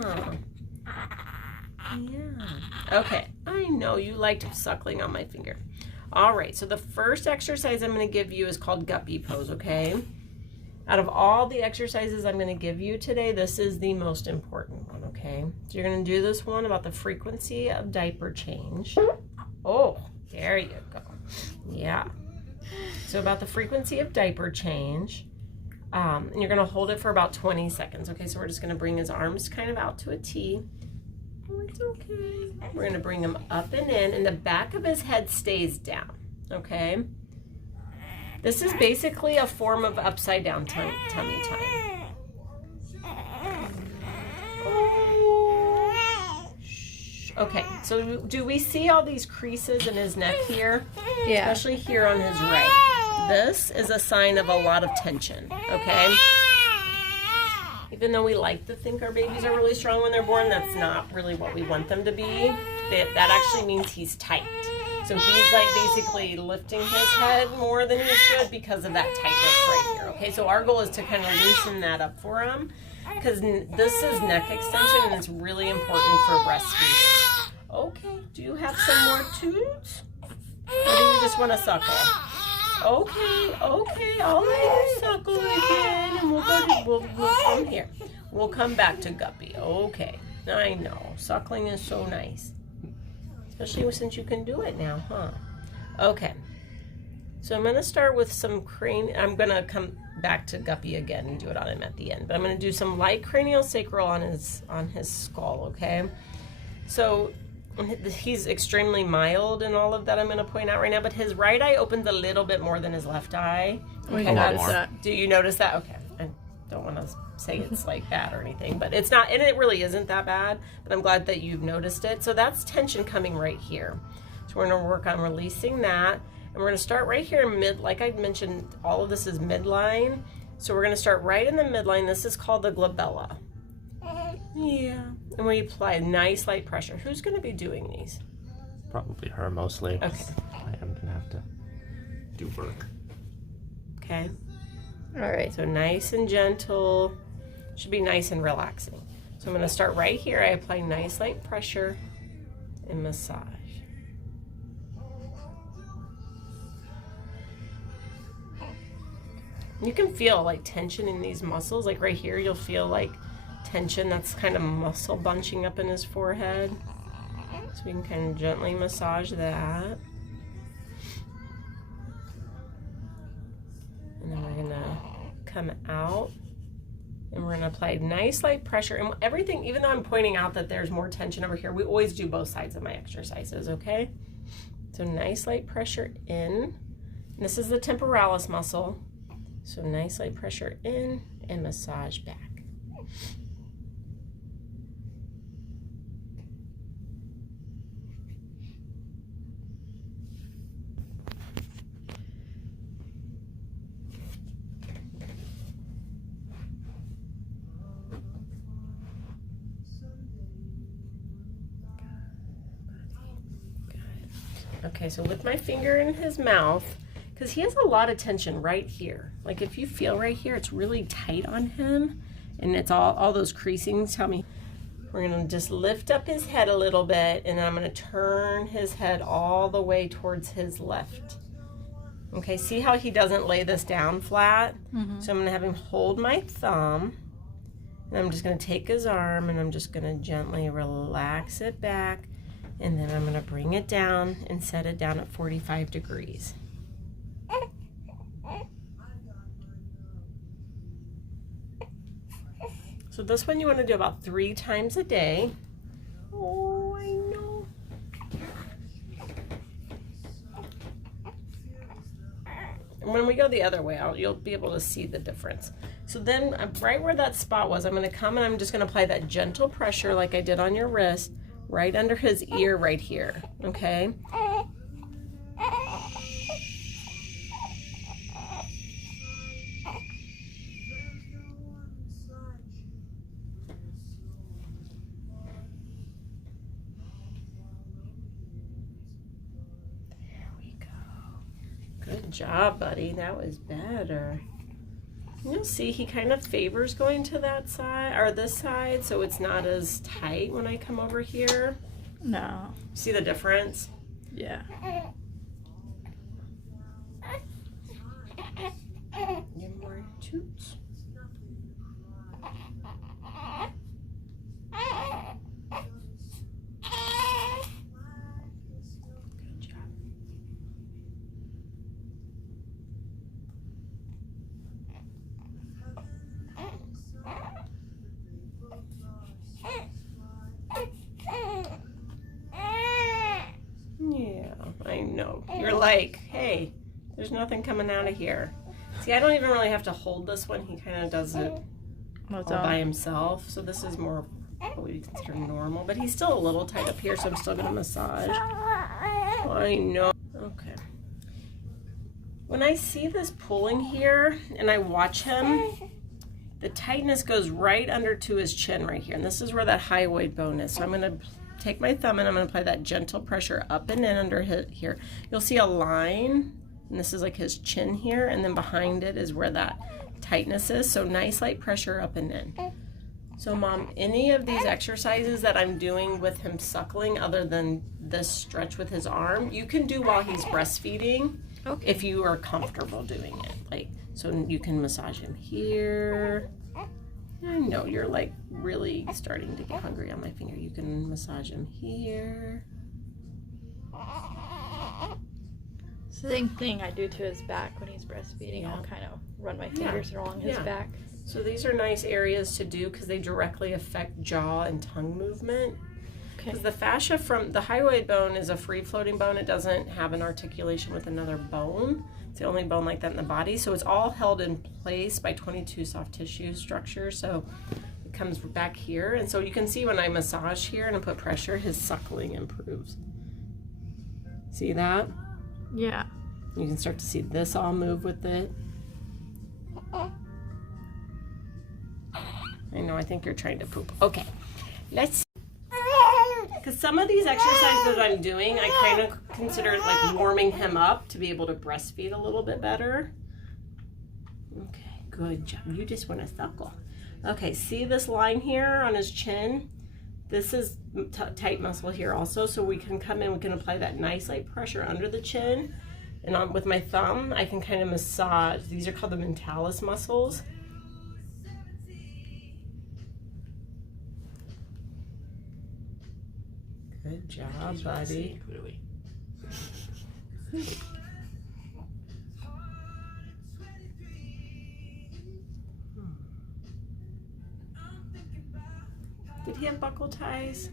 Huh. Yeah. Okay. I know you liked suckling on my finger. All right. So the first exercise I'm going to give you is called guppy pose, okay? Out of all the exercises I'm going to give you today, this is the most important one, okay? So you're going to do this one about the frequency of diaper change. Oh, there you go. Yeah. So about the frequency of diaper change. And you're going to hold it for about 20 seconds, okay? So we're just going to bring his arms kind of out to a T. Oh, it's okay. We're going to bring him up and in, and the back of his head stays down, okay? This is basically a form of upside down tummy time. Okay, so do we see all these creases in his neck here? Yeah. Especially here on his right. This is a sign of a lot of tension, okay? Even though we like to think our babies are really strong when they're born, that's not really what we want them to be. That actually means he's tight. So he's like basically lifting his head more than he should because of that tightness right here. Okay, so our goal is to kind of loosen that up for him because this is neck extension and it's really important for breastfeeding. Okay, do you have some more toots? Or do you just want to suckle? Okay, I'll let you suckle again and we'll come here. We'll come back to guppy. Okay, I know, suckling is so nice. Especially since you can do it now, huh? Okay. So I'm going to start with some I'm going to come back to guppy again and do it on him at the end. But I'm going to do some light craniosacral on his skull, okay? So he's extremely mild in all of that I'm going to point out right now. But his right eye opens a little bit more than his left eye. We noticed that. Do you notice that? Okay. I don't want to say it's like bad or anything, but it's not, and it really isn't that bad, but I'm glad that you've noticed it. So that's tension coming right here. So we're going to work on releasing that, and we're going to start right here in like I mentioned, all of this is midline. So we're going to start right in the midline. This is called the glabella. Yeah. And we apply nice light pressure. Who's going to be doing these? Probably her mostly. Okay. I am going to have to do work. Okay. All right. So nice and gentle. Should be nice and relaxing. So I'm going to start right here. I apply nice light pressure and massage. You can feel like tension in these muscles. Like right here, you'll feel like tension. That's kind of muscle bunching up in his forehead. So we can kind of gently massage that. And then we're going to come out. And we're going to apply nice light pressure. And everything, even though I'm pointing out that there's more tension over here, we always do both sides of my exercises, okay? So nice light pressure in. And this is the temporalis muscle. So nice light pressure in and massage back. Okay, so with my finger in his mouth, because he has a lot of tension right here. Like if you feel right here, it's really tight on him, and it's all those creasings. Tell me. We're gonna just lift up his head a little bit, and then I'm gonna turn his head all the way towards his left. Okay, see how he doesn't lay this down flat? Mm-hmm. So I'm gonna have him hold my thumb, and I'm just gonna take his arm, and I'm just gonna gently relax it back. And then I'm going to bring it down and set it down at 45 degrees. So this one you want to do about 3 times a day. Oh, I know. And when we go the other way, you'll be able to see the difference. So then right where that spot was, I'm going to come and I'm just going to apply that gentle pressure like I did on your wrist. Right under his ear right here, okay? There we go. Good job, buddy. That was better. You'll see he kind of favors going to that side or this side, so it's not as tight when I come over here. No. See the difference? Yeah. Give more toots. Good job. Yeah, I know. You're like, hey, there's nothing coming out of here. See, I don't even really have to hold this one. He kind of does it all by himself. So this is more what we consider normal. But he's still a little tight up here, so I'm still going to massage. I know. Okay. When I see this pulling here and I watch him, the tightness goes right under to his chin right here. And this is where that hyoid bone is. So I'm going to take my thumb and I'm going to apply that gentle pressure up and in under here. You'll see a line, and this is like his chin here, and then behind it is where that tightness is. So nice light pressure up and in. So Mom, any of these exercises that I'm doing with him suckling, other than this stretch with his arm, you can do while he's breastfeeding. Okay. If you are comfortable doing it. Like, so you can massage him here. I know you're like really starting to get hungry on my finger. You can massage him here. Same thing I do to his back when he's breastfeeding. Yeah. I'll kind of run my fingers along his back. So these are nice areas to do because they directly affect jaw and tongue movement. Because the fascia from the hyoid bone is a free-floating bone. It doesn't have an articulation with another bone. It's the only bone like that in the body. So it's all held in place by 22 soft tissue structures. So it comes back here. And so you can see when I massage here and I put pressure, his suckling improves. See that? Yeah. You can start to see this all move with it. I know, I think you're trying to poop. Okay, let's see. Because some of these exercises that I'm doing, I kind of consider like warming him up to be able to breastfeed a little bit better. Okay, good job. You just want to suckle. Okay, see this line here on his chin? This is tight muscle here also, so we can come in, we can apply that nice light pressure under the chin. And with my thumb, I can kind of massage. These are called the mentalis muscles. Good job, buddy. Did he have buckle ties?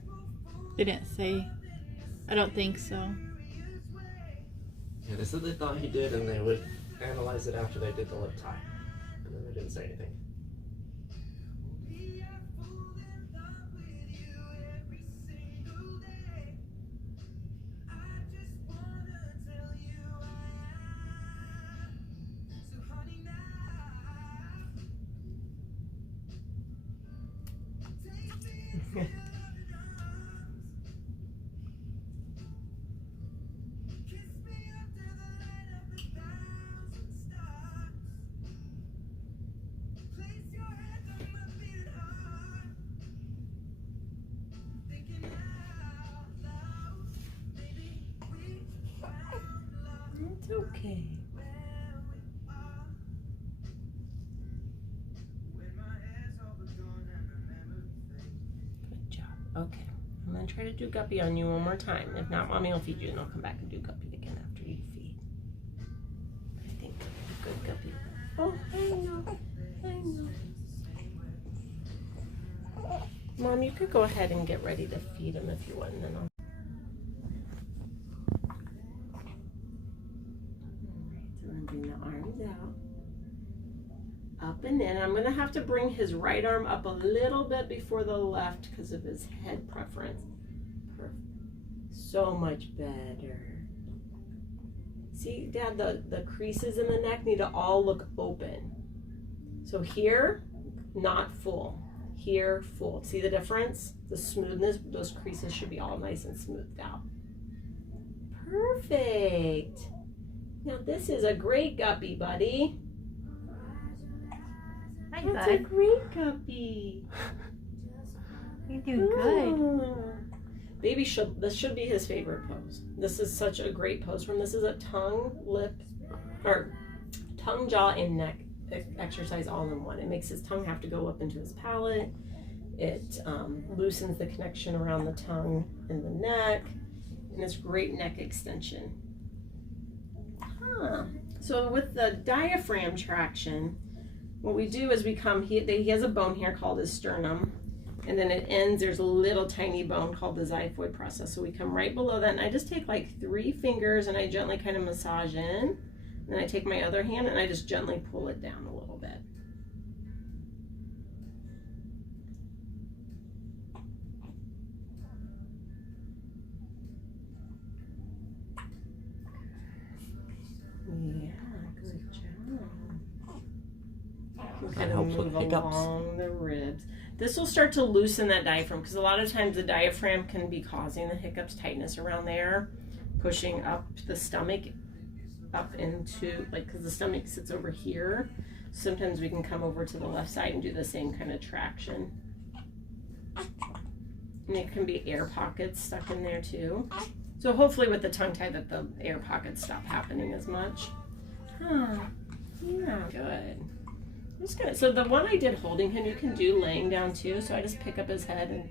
They didn't say. I don't think so. Yeah, they said they thought he did, and they would analyze it after they did the lip tie. And then they didn't say anything. It's okay. Good job. Okay. I'm going to try to do guppy on you one more time. If not, Mommy will feed you and I'll come back and do guppy again after you feed. I think good guppy. Oh, I know. I know. Mom, you could go ahead and get ready to feed him if you want, and then I'll. Bring the arms out, up and in. I'm going to have to bring his right arm up a little bit before the left because of his head preference. Perfect. So much better. See, Dad, the creases in the neck need to all look open. So here, not full. Here, full. See the difference? The smoothness, those creases should be all nice and smoothed out. Perfect. Now this is a great guppy, buddy. Hi, That's a bud. great guppy. You're doing good. Ah. Baby this should be his favorite pose. This is such a great pose from this is a tongue, lip, or tongue, jaw, and neck exercise all in one. It makes his tongue have to go up into his palate. It loosens the connection around the tongue and the neck, and it's great neck extension. Huh. So with the diaphragm traction, what we do is he has a bone here called his sternum, and then it ends, there's a little tiny bone called the xiphoid process. So we come right below that, and I just take like 3 fingers and I gently kind of massage in, and then I take my other hand and I just gently pull it down a little bit. Yeah, good job. Kind of move along the ribs. This will start to loosen that diaphragm because a lot of times the diaphragm can be causing the hiccups, tightness around there, pushing up the stomach up into, like, because the stomach sits over here. Sometimes we can come over to the left side and do the same kind of traction. And it can be air pockets stuck in there too. So hopefully with the tongue tie that the air pockets stop happening as much. Huh. Yeah, good. That's good. So the one I did holding him, you can do laying down too. So I just pick up his head and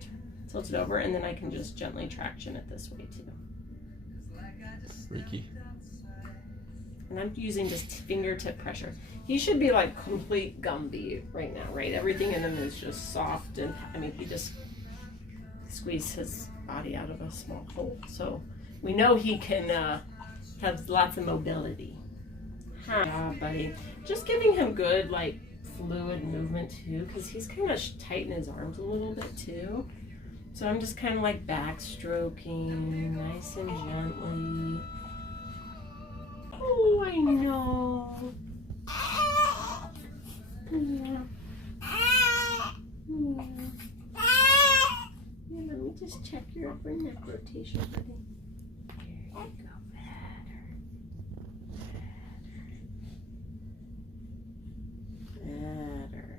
tilt it over, and then I can just gently traction it this way too. Freaky. And I'm using just fingertip pressure. He should be like complete Gumby right now, right? Everything in him is just soft, and I mean, he just squeezed his body out of a small hole. So we know he can have lots of mobility. Yeah, buddy. Just giving him good, like, fluid movement too, because he's kind of tight in his arms a little bit too. So I'm just kind of like backstroking, nice and gently. Oh, I know. Yeah. Yeah. Yeah, let me just check your upper neck rotation, buddy. There you go. Better.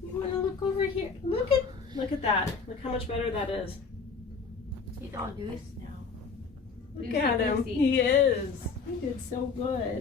You want to look over here? Look at that. Look how much better that is. He's all loose now. Look at him. He is. He did so good.